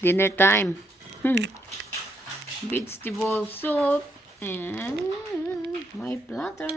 Dinner time. Vegetable soup and my platter.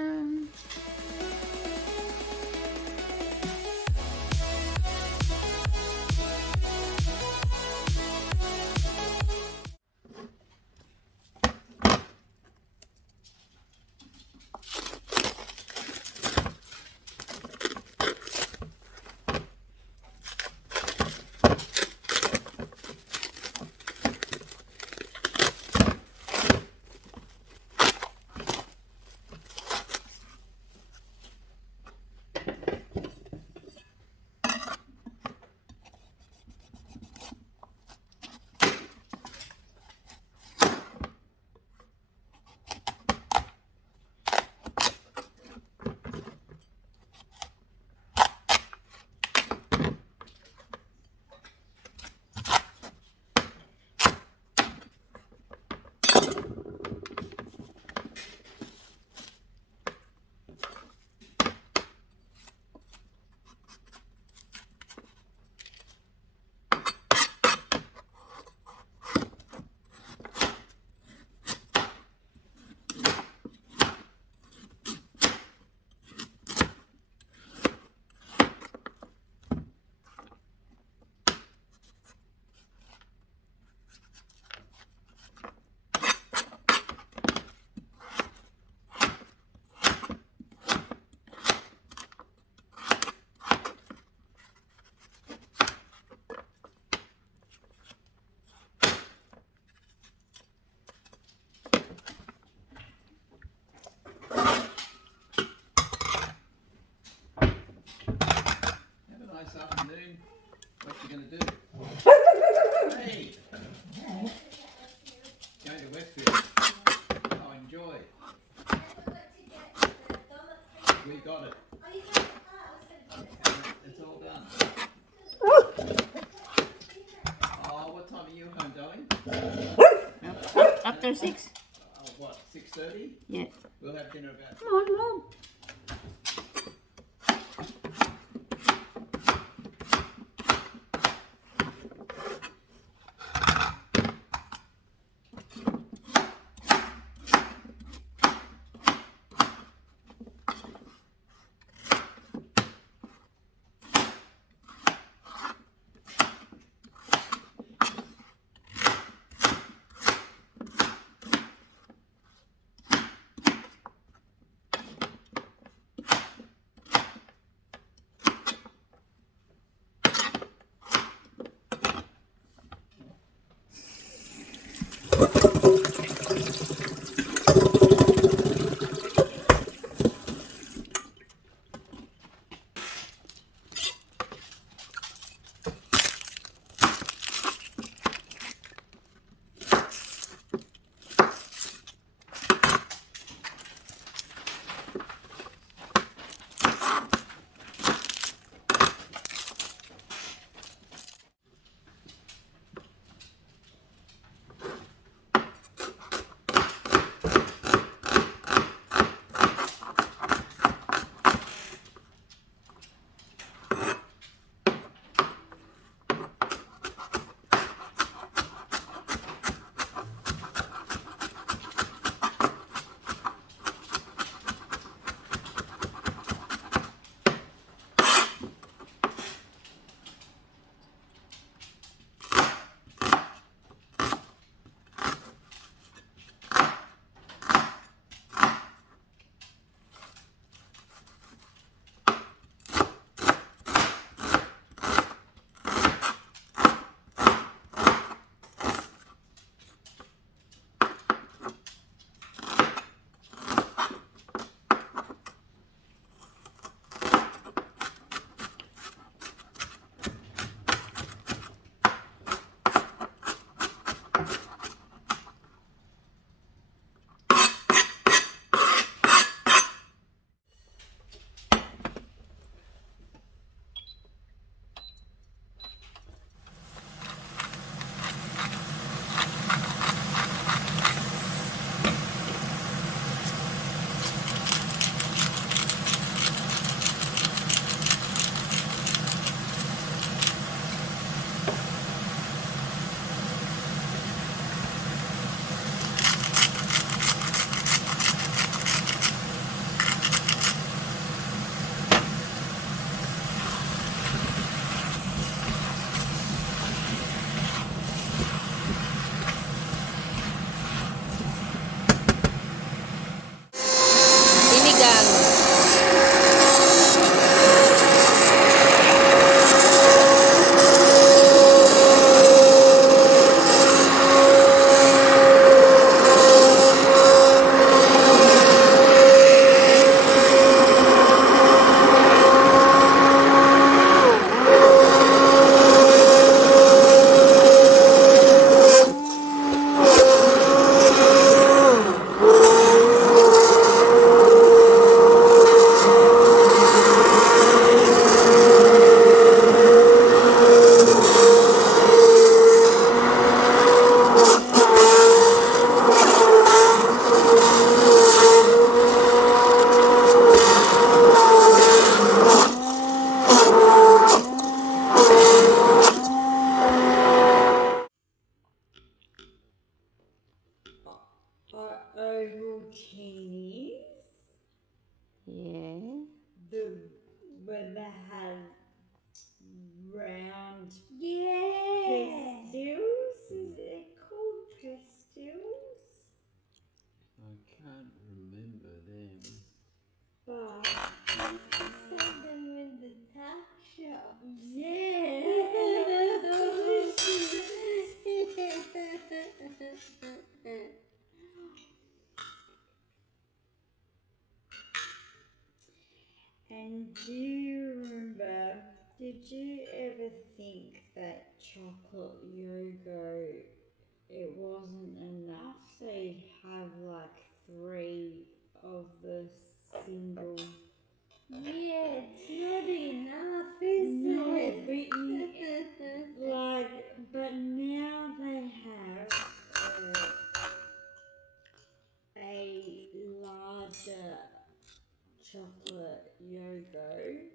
Have a nice afternoon. What you going to do? Hey! Going to Westfield. Oh, enjoy. We got it. It's all done. Oh, what time are you home, darling? After 6? What, 6:30? Yeah. We'll have dinner about... Come on, Mom. done. Are Ovaltinis Yeah. when they had round Yeah. pastils? Is it called pastils? I can't remember them. But Something with the texture. yeah, And do you remember? Did you ever think that chocolate yogurt it wasn't enough, so you'd have like 3 of the single? Yeah, it's not enough, is No, it? but now they have a larger chocolate yogurt.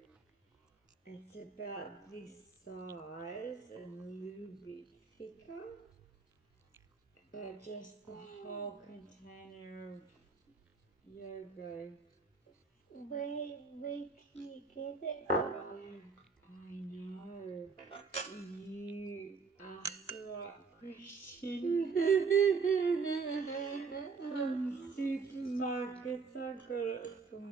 It's about this size and a little bit thicker, but just the whole container of yogurt. Where can you get it from? I know. You asked the right question. From supermarkets, I got it from